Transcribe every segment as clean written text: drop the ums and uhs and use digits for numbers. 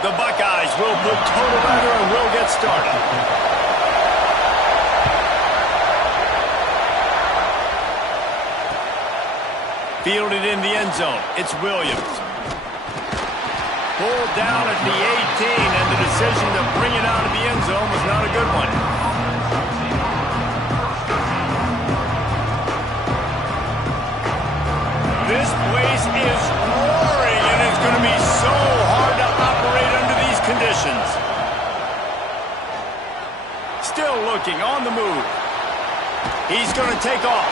The Buckeyes will put total under and will get started. Fielded in the end zone. It's Williams. Pulled down at the 18, and the decision to bring it out of the end zone was not a good one. This place is roaring, and it's going to be so hard to operate under these conditions. Still looking on the move. He's going to take off.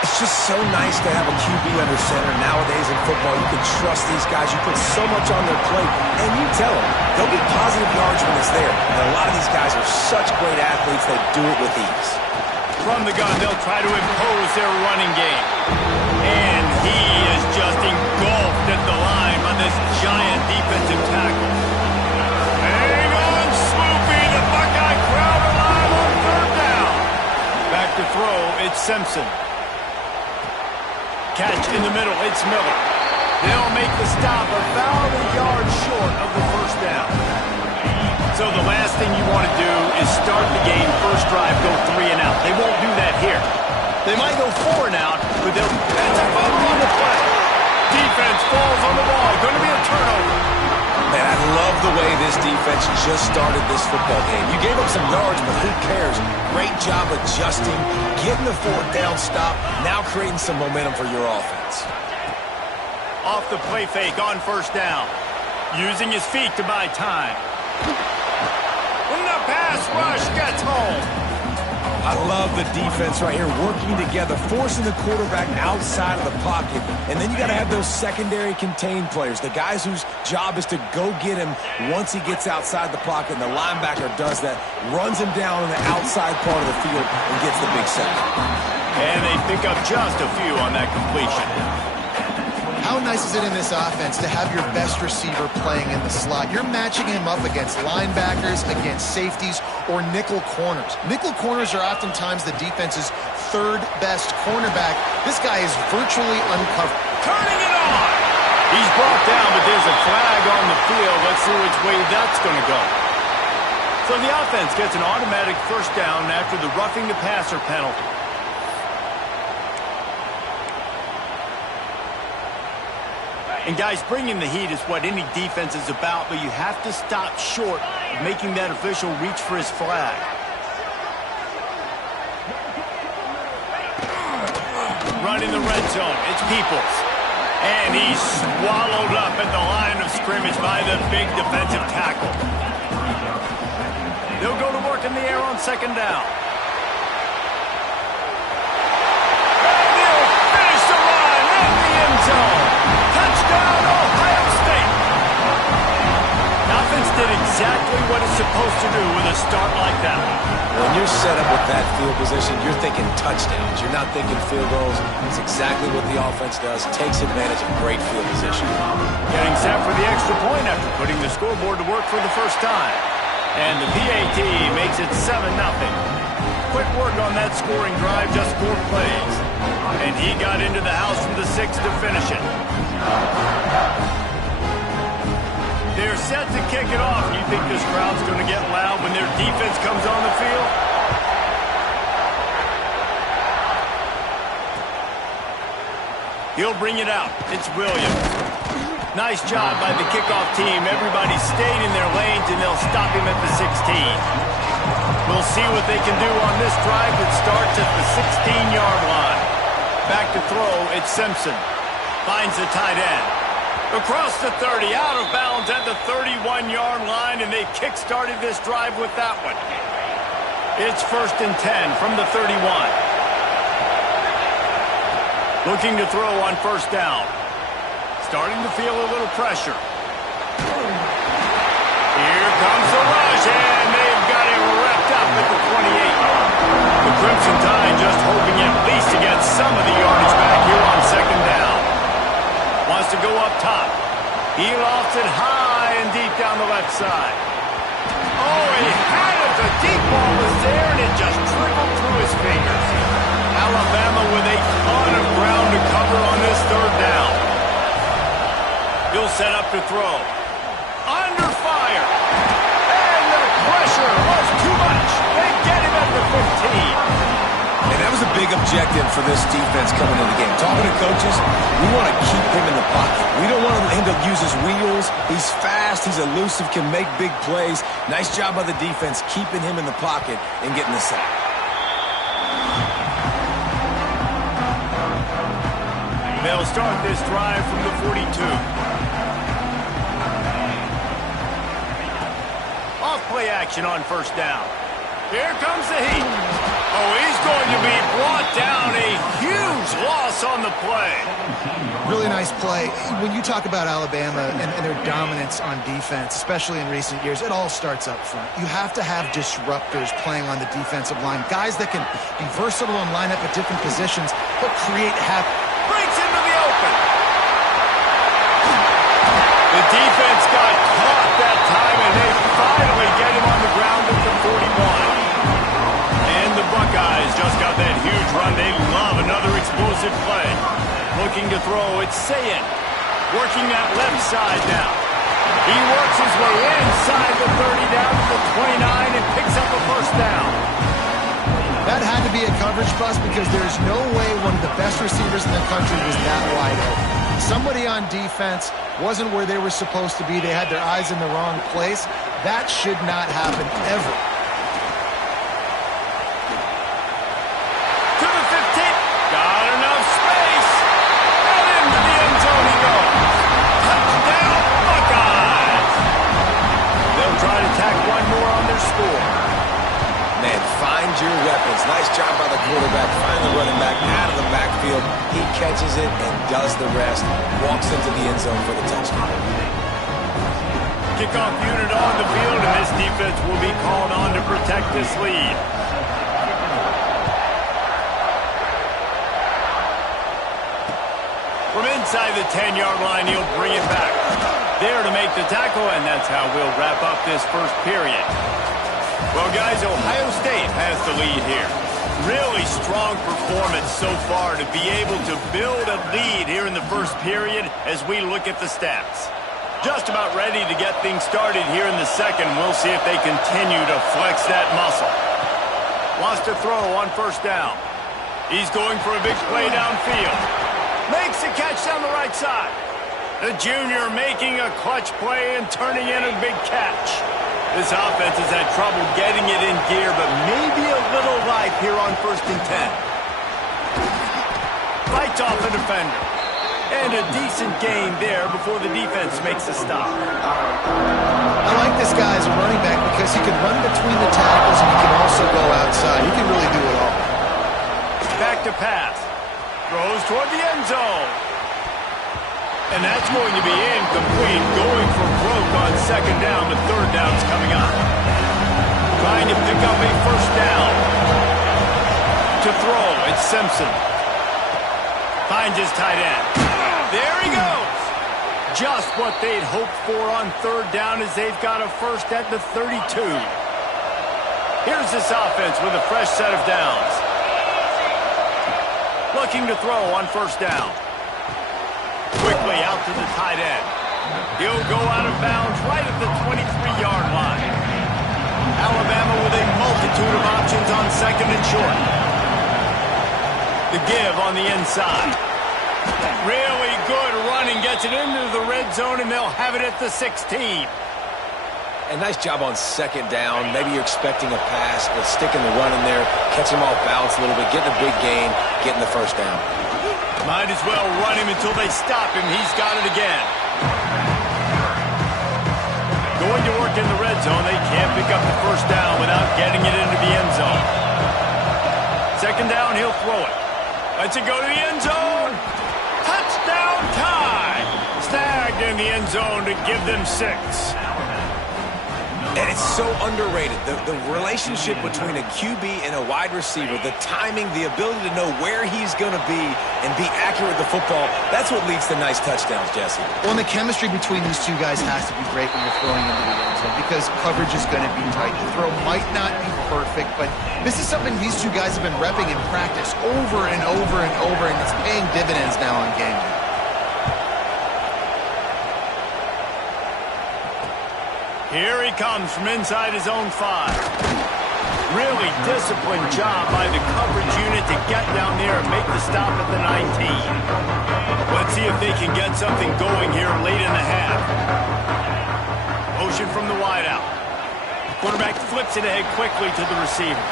It's just so nice to have a QB under center. Nowadays in football, you can trust these guys. You put so much on their plate, and you tell them they'll get positive yards when it's there. And a lot of these guys are such great athletes, they do it with ease. From the gun, they'll try to impose their running game. And he is just engulfed at the line by this giant defensive tackle. Hang on, Swoopy. The Buckeye crowd alive on third down. Back to throw, it's Simpson. Catch in the middle, it's Miller. They'll make the stop about a yard short of the first down. So the last thing you want to do is start the game, first drive, go 3 and out. They won't do that here. They might go 4 and out, but they'll... That's a fumble on the play. Defense falls on the ball. Going to be a turnover. Man, I love the way this defense just started this football game. You gave up some yards, but who cares? Great job adjusting, getting the 4th down stop, now creating some momentum for your offense. Off the play fake on first down. Using his feet to buy time. When the pass rush gets home. I love the defense right here, working together, forcing the quarterback outside of the pocket. And then you got to have those secondary contained players, the guys whose job is to go get him once he gets outside the pocket. And the linebacker does that, runs him down in the outside part of the field and gets the big sack. And they pick up just a few on that completion. How nice is it in this offense to have your best receiver playing in the slot? You're matching him up against linebackers, against safeties, or nickel corners. Nickel corners are oftentimes the defense's 3rd best cornerback. This guy is virtually uncovered. Turning it on! He's brought down, but there's a flag on the field. Let's see which way that's going to go. So the offense gets an automatic first down after the roughing the passer penalty. And guys, bringing the heat is what any defense is about, but you have to stop short of making that official reach for his flag. Right in the red zone, it's Peoples. And he's swallowed up at the line of scrimmage by the big defensive tackle. They'll go to work in the air on second down. And they'll finish the line in the end zone. Touchdown, Ohio State! The offense did exactly what it's supposed to do with a start like that. When you're set up with that field position, you're thinking touchdowns. You're not thinking field goals. It's exactly what the offense does. Takes advantage of great field position. Getting set for the extra point after putting the scoreboard to work for the first time. And the PAT makes it 7-0. Quick work on that scoring drive, just 4 plays. And he got into the house from the 6 to finish it. They're set to kick it off. You think this crowd's going to get loud when their defense comes on the field? He'll bring it out. It's Williams. Nice job by the kickoff team. Everybody stayed in their lanes, and they'll stop him at the 16. We'll see what they can do on this drive that starts at the 16-yard line. Back to throw, it's Simpson. Finds the tight end. Across the 30, out of bounds at the 31-yard line, and they kick-started this drive with that one. It's 1st and 10 from the 31. Looking to throw on first down. Starting to feel a little pressure. Here comes the rush, and they've got him wrapped up at the 28-yard. The Crimson Tide just hoping at least to get some of the yardage back here on second down. Wants to go up top. He lofts it high and deep down the left side. Oh, he had it. The deep ball was there, and it just trickled through his fingers. Alabama with a ton of ground to cover on this third down. He'll set up to throw. Under Here's a big objective for this defense coming into the game. Talking to coaches, we want to keep him in the pocket. We don't want him to use his wheels. He's fast, he's elusive, can make big plays. Nice job by the defense keeping him in the pocket and getting the sack. They'll start this drive from the 42. Off play action on first down. Here comes the heat. Oh, he's going to be brought down. A huge loss on the play. Really nice play. When you talk about Alabama and their dominance on defense, especially in recent years, it all starts up front. You have to have disruptors playing on the defensive line, guys that can be versatile and line up at different positions, but create havoc. Breaks into the open. The defense got caught that time, and they finally get him on the ground at the 41. And the Buckeyes just got that huge run. They love another explosive play. Looking to throw, it's Sayin. Working that left side now. He works his way inside the 30 down to the 29 and picks up a first down. That had to be a coverage bust because there's no way one of the best receivers in the country was that wide open. Somebody on defense wasn't where they were supposed to be. They had their eyes in the wrong place. That should not happen ever. To the 15. Got enough space. And into the end zone he goes. Touchdown, Buckeyes. They'll try to tack one more on their score. Man, find your weapons. Nice job by the quarterback, finally running back out of the backfield. He catches it and does the rest. Walks into the end zone for the touchdown. Kickoff unit on the field, and this defense will be called on to protect this lead. From inside the 10-yard line, he'll bring it back. There to make the tackle, and that's how we'll wrap up this first period. Well, guys, Ohio State has the lead here. Really strong performance so far to be able to build a lead here in the first period as we look at the stats. Just about ready to get things started here in the second. We'll see if they continue to flex that muscle. Wants to throw on first down. He's going for a big play downfield. Makes a catch down the right side. The junior making a clutch play and turning in a big catch. This offense has had trouble getting it in gear, but maybe a little life here on 1st and 10. Fights off the defender. And a decent gain there before the defense makes a stop. I like this guy as a running back because he can run between the tackles and he can also go outside. He can really do it all. Back to pass. Throws toward the end zone. And that's going to be incomplete. Going for broke on second down. The third down's coming up. Trying to pick up a first down. To throw, it's Simpson. Finds his tight end. There he goes. Just what they'd hoped for on third down as they've got a first at the 32. Here's this offense with a fresh set of downs. Looking to throw on first down. Quickly out to the tight end. He'll go out of bounds right at the 23-yard line. Alabama with a multitude of options on second and short. The give on the inside. Really good running. Gets it into the red zone, and they'll have it at the 16. And nice job on second down. Maybe you're expecting a pass, but sticking the run in there, catching him off balance a little bit, getting a big gain, getting the first down. Might as well run him until they stop him. He's got it again. Going to work in the red zone. They can't pick up the first down without getting it into the end zone. Second down, he'll throw it. Lets it go to the end zone. Touchdown tie. Snagged in the end zone to give them 6. And it's so underrated. The relationship between a QB and a wide receiver, the timing, the ability to know where he's going to be and be accurate with the football, that's what leads to nice touchdowns, Jesse. Well, and the chemistry between these two guys has to be great when you're throwing into the end zone because coverage is going to be tight. The throw might not be perfect, but this is something these two guys have been repping in practice over and over and over, and it's paying dividends now on game day. Here he comes from inside his own 5. Really disciplined job by the coverage unit to get down there and make the stop at the 19. Let's see if they can get something going here late in the half. Motion from the wideout. Quarterback flips it ahead quickly to the receiver.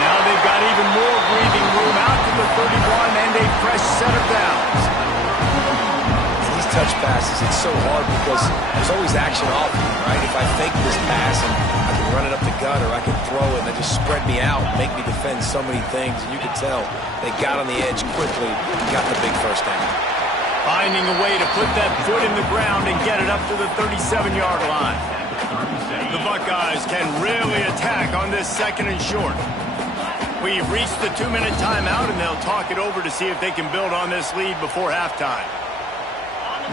Now they've got even more breathing room out to the 31 and a fresh set of downs. Touch passes, it's so hard because there's always action off you, right? If I fake this pass and I can run it up the gut or I can throw it and they just spread me out and make me defend so many things, and you can tell they got on the edge quickly and got the big first down. Finding a way to put that foot in the ground and get it up to the 37-yard line. The Buckeyes can really attack on this second and short. We've reached the 2-minute timeout, and they'll talk it over to see if they can build on this lead before halftime.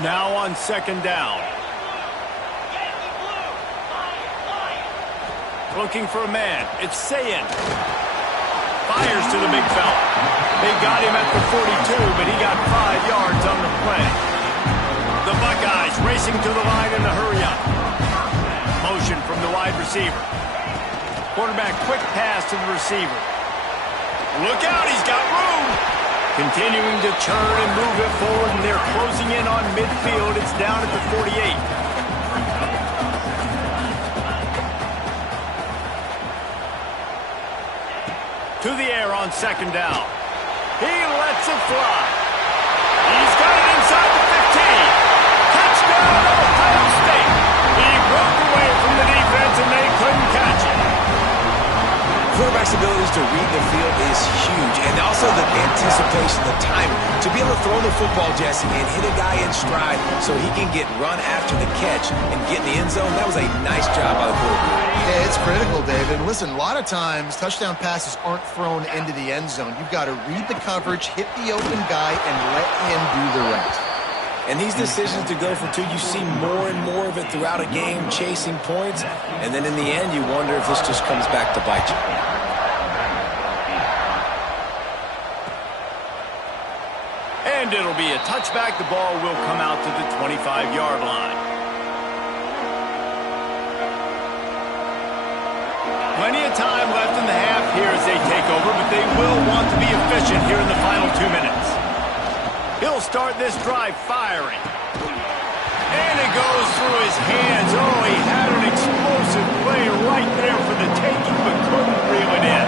Now on second down. Looking for a man. It's Sayin. Fires to the big fella. They got him at the 42, but he got 5 yards on the play. The Buckeyes racing to the line in a hurry-up. Motion from the wide receiver. Quarterback quick pass to the receiver. Look out, he's got room. Continuing to churn and move it forward, and they're closing in on midfield. It's down at the 48. To the air on second down. He lets it fly. He's got it inside the 15. Touchdown, Ohio State. He broke away from the defense, and they couldn't catch it. Quarterback's abilities to read the field is huge, and also the anticipation, the timing. To be able to throw the football, Jesse, and hit a guy in stride so he can get run after the catch and get in the end zone, that was a nice job by the quarterback. Yeah, it's critical, David. Listen, a lot of times touchdown passes aren't thrown into the end zone. You've got to read the coverage, hit the open guy, and let him do the rest. And these decisions to go for two, you see more and more of it throughout a game, chasing points. And then in the end, you wonder if this just comes back to bite you. And it'll be a touchback. The ball will come out to the 25-yard line. Plenty of time left in the half here as they take over, but they will want to be efficient here in the final 2 minutes. He'll start this drive firing. And it goes through his hands. Oh, he had an explosive play right there for the taking, but couldn't reel it in.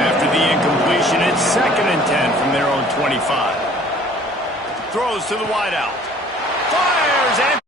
After the incompletion, it's 2nd and 10 from their own 25. Throws to the wideout.